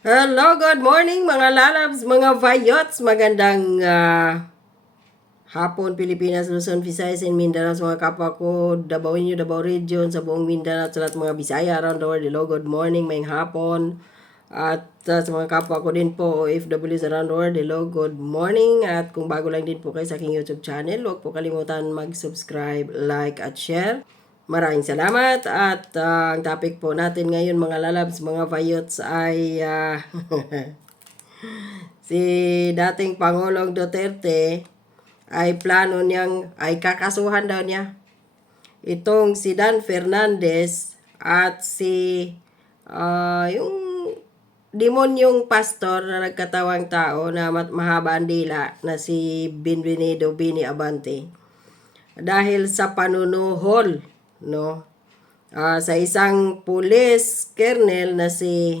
Hello, good morning mga lalabs, mga vayots. Magandang ah, hapon Pilipinas, Luzon, Visayas, and Mindanao sa mga kapwa ko, Davao Inyo, Davao Region, sa buong Mindanao, sa lahat mga Bisaya around the world. Hello, good morning, may hapon. At ah, sa mga kapwa ko din po, OFWs around the world, hello, good morning. At kung bago lang din po kayo sa aking YouTube channel, huwag po kalimutan mag-subscribe, like, at share. Maraming salamat. At ah, ang topic po natin ngayon mga lalabs, mga vayots ay ah, si dating Pangulong Duterte ay plano niyang, ay kakasuhan daw niya. Itong si Dan Fernandez at si ah, yung demonyong pastor na nagkatawang tao na mahaba ang dila na si Benvenido Bini Abante. Dahil sa panunuhol no Ah, sa isang police colonel na si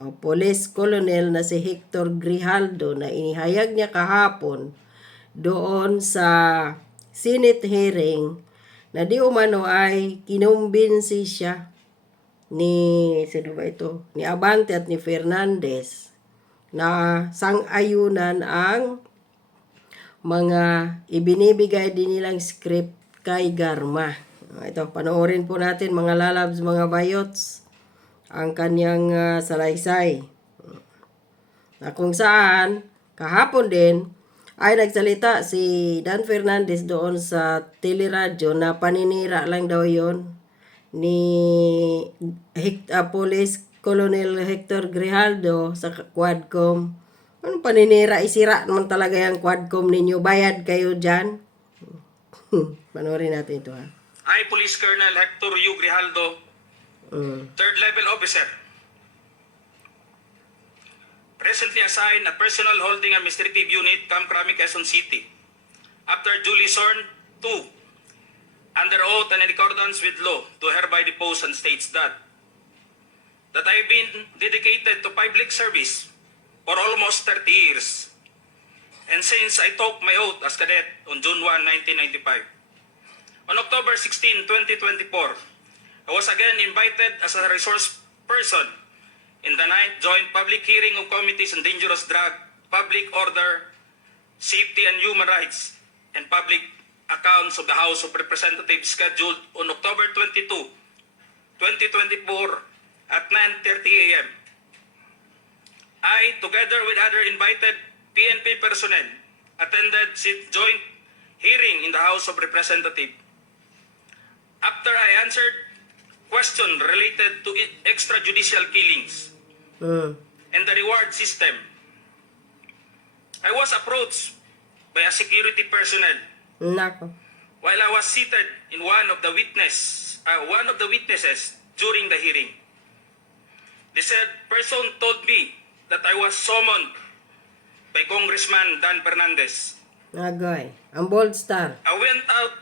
o police colonel na si Hector Grijaldo na inihayag niya kahapon doon sa Senate hearing na di umano ay kinumbinsi siya ni sino ba ito ni Abante at ni Fernandez na sang-ayunan ang mga ibinibigay din nilang script kay Garma. Ah, Ito, panoorin po natin mga lalabs, mga bayots, ang kanyang ah, salaysay. Na kung saan, kahapon din, ay nagsalita si Dan Fernandez doon sa teleradyo na paninira lang daw yon ni Hect- ah, Police Colonel Hector Grijaldo sa Quadcom. Ano paninira? Isira naman talaga yung Quadcom ninyo. Bayad kayo dyan. Panoorin natin ito ha. I, Police Colonel Hector U. Grijaldo, Mm. third level officer, presently assigned a personal holding administrative unit, Camp Crami, Quezon City. After duly sworn to, under oath and in accordance with law, to hereby depose and states that that I have been dedicated to public service for almost 30 years. And since I took my oath as cadet on June 1, 1995, On October 16, 2024, I was again invited as a resource person in the ninth joint public hearing of committees on dangerous drug, public order, safety and human rights, and public accounts of the House of Representatives scheduled on October 22, 2024 at 9.30 a.m. I, together with other invited PNP personnel, attended joint hearing in the House of Representatives. After I answered question related to extrajudicial killings Mm. and the reward system, I was approached by a security personnel Nako. while I was seated in one of the witness, uh, one of the witnesses during the hearing. The said person told me that I was summoned by Congressman Dan Fernandez. Nagoy. Ang bold star. I went out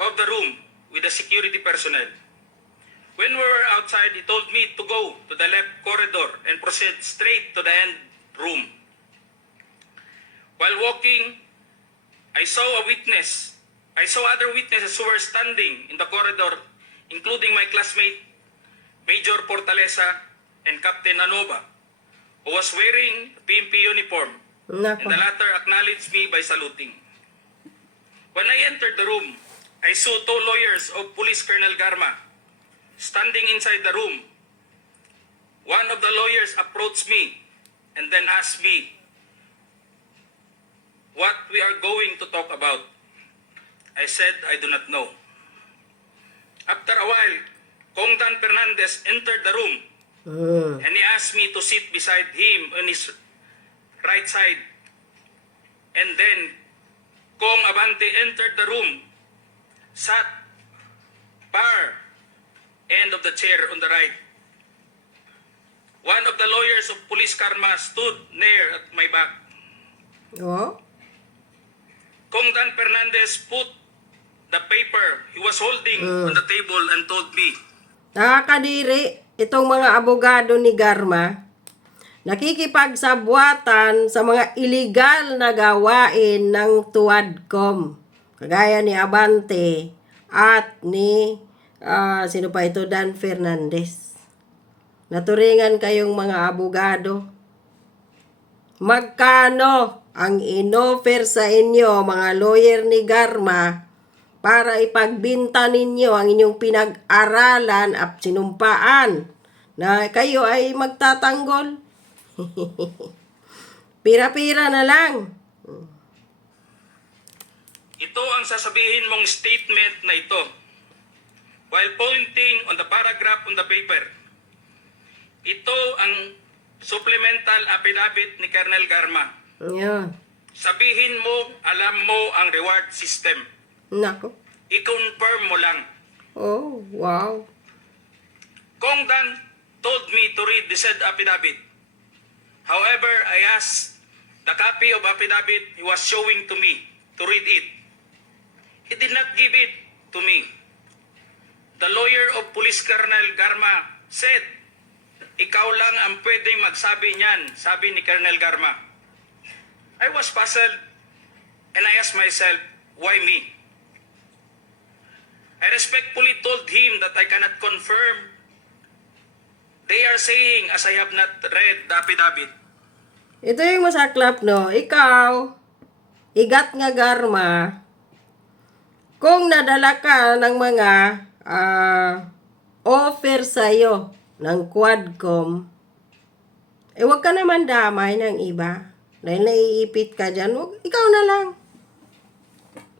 of the room with the security personnel. When we were outside, he told me to go to the left corridor and proceed straight to the end room. While walking, I saw a witness. I saw other witnesses who were standing in the corridor, including my classmate, Major Portalesa, and Captain Anova, who was wearing a PMP uniform and the latter acknowledged me by saluting. When I entered the room, I saw two lawyers of Police Colonel Garma standing inside the room. One of the lawyers approached me and then asked me what we are going to talk about. I said I do not know. After a while, Kong Dan Fernandez entered the room Mm. and he asked me to sit beside him on his right side. And then Kong Abante entered the room, sat far end of the chair on the right. One of the lawyers of Police Karma stood near at my back. Oh? Kong Dan Fernandez put the paper he was holding on the table and told me, Nakakadiri. Itong mga abogado ni Garma, nakikipagsabwatan sa mga illegal na gawain ng Tuadcom. Kagaya ni Abante at ni, ah, sino pa ito, Dan Fernandez. naturingan kayong mga abogado. Magkano ang inoffer sa inyo, mga lawyer ni Garma, para ipagbinta ninyo ang inyong pinag-aralan at sinumpaan na kayo ay magtatanggol? Pira-pira na lang. Ito ang sasabihin mong statement na ito. While pointing on the paragraph on the paper, ito ang supplemental affidavit ni Colonel Garma. Yan. Sabihin mo, alam mo ang reward system. Nako. I-confirm mo lang. Oh, wow. Kong Dan told me to read the said affidavit. However, I asked the copy of affidavit he was showing to me to read it. He did not give it to me. The lawyer of Police Colonel Garma said, ikaw lang ang pwedeng magsabi niyan, sabi ni Colonel Garma. I was puzzled and I asked myself, why me? I respectfully told him that I cannot confirm. They are saying as I have not read the affidavit. Ito yung masaklap, no? Ikaw, igat nga garma, kung nadala ka ng mga ah, offer sa'yo ng Quadcom, eh wag ka naman damay ng iba. Dahil naiipit ka dyan, wag, ikaw na lang.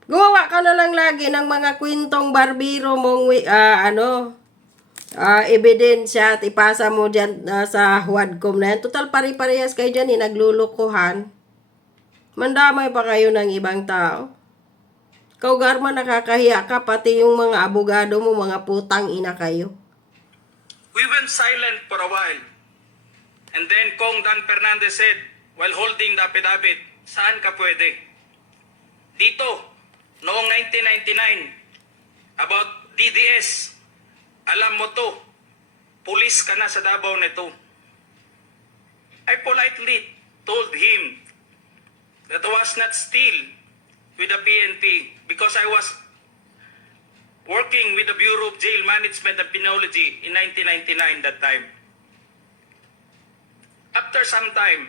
Gumawa ka na lang lagi ng mga kwentong barbiro mong, ah, ano, ah ebidensya at ipasa mo dyan ah, sa Huadcom na yan. Total pari-parehas kayo dyan, eh, naglulukuhan. Mandamay pa kayo ng ibang tao. Ikaw, Garma, nakakahiya ka, pati yung mga abogado mo, mga putang ina kayo. We went silent for a while. And then Kong Dan Fernandez said, while holding the affidavit, saan ka pwede? Dito, noong 1999, about DDS, alam mo to, pulis ka na sa Davao nito. I politely told him that was not still with the PNP because I was working with the Bureau of Jail Management and Penology in 1999 that time. After some time,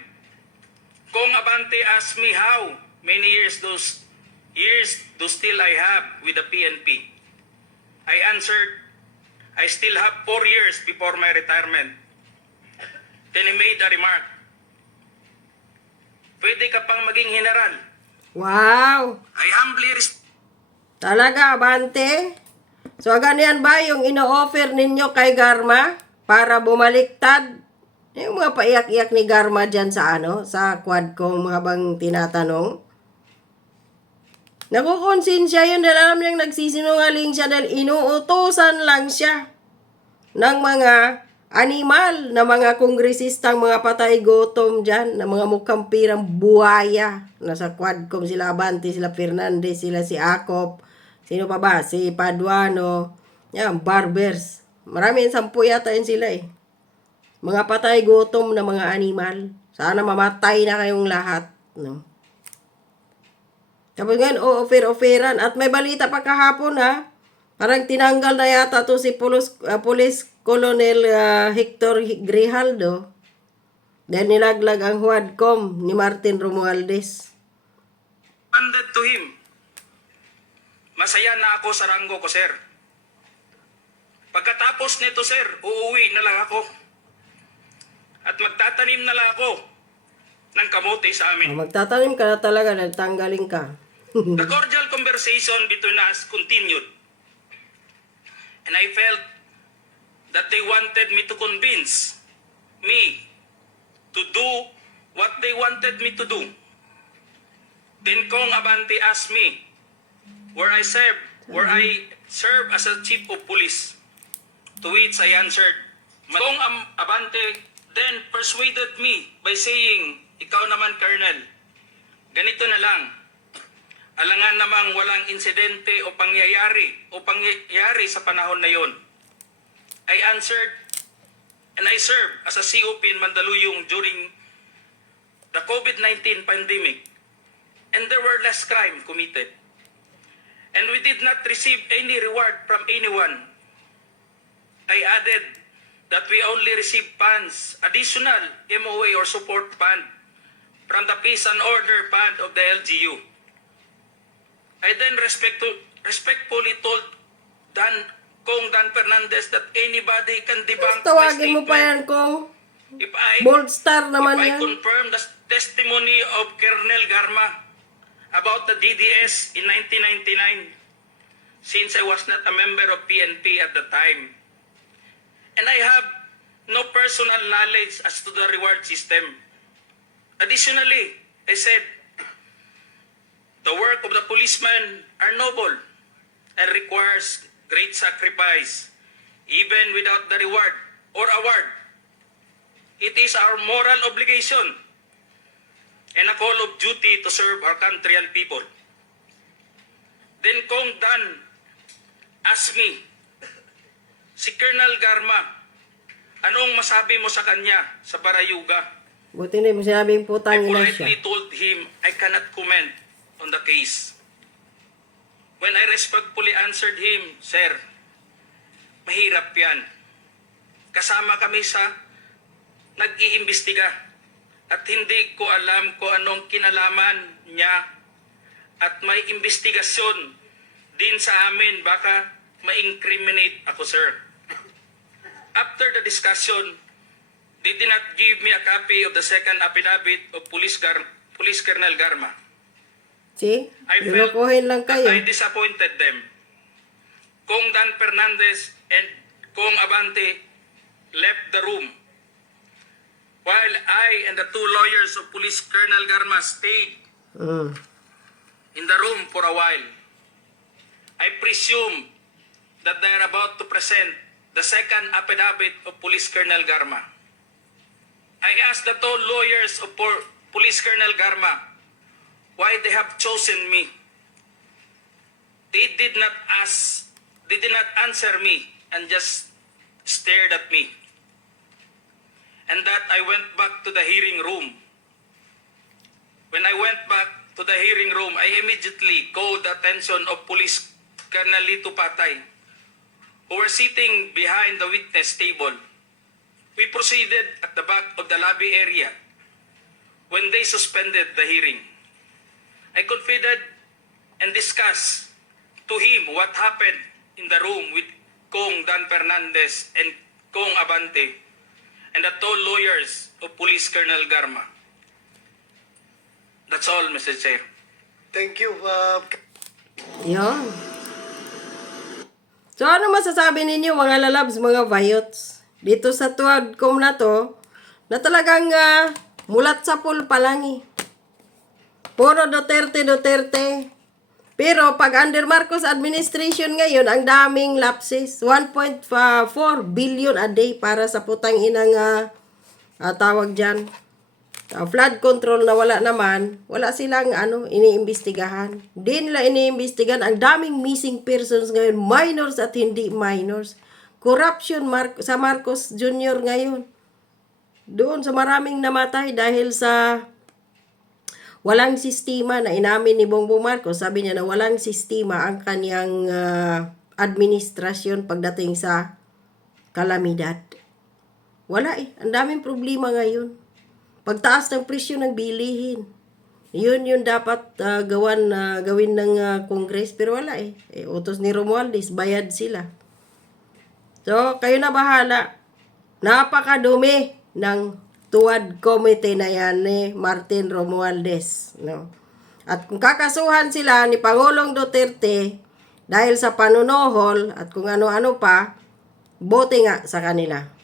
Kong Abante asked me how many years those years do still I have with the PNP. I answered, I still have four years before my retirement. Then he made a remark, Pwede ka pang maging general. Wow! I humbly res- Talaga, Abante? So, ganyan ba yung ino-offer ninyo kay Garma para bumaliktad? Yung mga paiyak-iyak ni Garma dyan sa ano, sa Quadcom habang tinatanong. Nakukonsensya yun dahil alam niyang nagsisinungaling siya dahil inuutosan lang siya ng mga animal na mga kongresistang mga patay gutom dyan, na mga mukhang pirang buhaya. Nasa Quadcom sila Abante, sila Fernandez, sila si Acop, sino pa ba? Si Paduano, yan, Barbers. Marami yung sampu yata yun sila eh. Mga patay gutom na mga animal. Sana mamatay na kayong lahat. No? Tapos ngayon, o-offer-offeran. At may balita pa kahapon ha. Parang tinanggal na yata to si Police, uh, Police Colonel ah, Hector Grijaldo. Dahil nilaglag ang Huadcom ni Martin Romualdez. responded to him. Masaya na ako sa ranggo ko, sir. Pagkatapos nito, sir, uuwi na lang ako. At magtatanim na lang ako ng kamote sa Oh, amin. magtatanim ka na talaga, nagtanggalin ka. The cordial conversation between us continued. And I felt that they wanted me to convince me to do what they wanted me to do. Then Kong Abante asked me where I serve, where I serve as a chief of police. To which I answered, Kong Abante then persuaded me by saying, Ikaw naman, Colonel, ganito na lang, alangan namang walang insidente o pangyayari o pangyayari sa panahon na yon. I answered and I served as a COP in Mandaluyong during the COVID-19 pandemic and there were less crime committed. And we did not receive any reward from anyone. I added that we only receive funds, additional MOA or support fund from the Peace and Order Fund of the LGU. I then respect respectfully told Dan Kong Dan Fernandez that anybody can debunk my Tawagin mo pa yan kung If I, bold star naman if I yan. confirm the testimony of Colonel Garma about the DDS in 1999, since I was not a member of PNP at the time. And I have no personal knowledge as to the reward system. Additionally, I said, the work of the policeman are noble and requires great sacrifice, even without the reward or award. It is our moral obligation and a call of duty to serve our country and people. Then Kong Dan asked me, si Colonel Garma, anong masabi mo sa kanya sa Barayuga? Buti hindi mo sinabing I putang ina siya. politely told him I cannot comment on the case. I respectfully answered him, Sir, mahirap yan. Kasama kami sa nag-iimbestiga at hindi ko alam kung anong kinalaman niya at may investigasyon din sa amin baka ma-incriminate ako, sir. After the discussion, they did not give me a copy of the second affidavit of Police, Gar- Police Colonel Garma. Felt Lulukuhin lang kayo. I disappointed them. Kong Dan Fernandez and Kong Abante left the room while I and the two lawyers of Police Colonel Garma stayed Mm. in the room for a while. I presume that they are about to present the second affidavit of Police Colonel Garma. I asked the two lawyers of Police Colonel Garma why they have chosen me. They did not ask, they did not answer me and just stared at me. And that I went back to the hearing room. When I went back to the hearing room, I immediately called the attention of Police Colonel Lito Patay, who were sitting behind the witness table. We proceeded at the back of the lobby area when they suspended the hearing. I confided and discussed to him what happened in the room with Kong Dan Fernandez and Kong Abante and the two lawyers of Police Colonel Garma. That's all, Mr. Chair. Thank you. Uh, Yun. So, ano masasabi ninyo mga lalabs, mga vayots? Dito sa tuwadcom na to, na talagang ah, mulat sa pool pa lang eh. Puro Duterte, Duterte. Pero pag under Marcos administration ngayon, ang daming lapses. 1.4 billion a day para sa putang inang ah, ah, tawag dyan. Ah, flood control na wala naman, wala silang ano, iniimbestigahan. Di nila iniimbestigahan. Ang daming missing persons ngayon, minors at hindi minors. Corruption Mar- sa Marcos Jr. ngayon. Doon sa maraming namatay dahil sa walang sistema na inamin ni Bongbong Marcos. Sabi niya na walang sistema ang kanyang ah, administrasyon pagdating sa kalamidad. Wala eh. Ang daming problema ngayon. Pagtaas ng presyo ng bilihin. Yun yung dapat ah, gawan na gawin ng ah, Congress pero wala eh. eh. Utos ni Romualdez, bayad sila. So, kayo na bahala. Napakadumi ng tuwad committee na yan ni Martin Romualdez. No? At kung kakasuhan sila ni Pangulong Duterte dahil sa panunohol at kung ano-ano pa, bote nga sa kanila.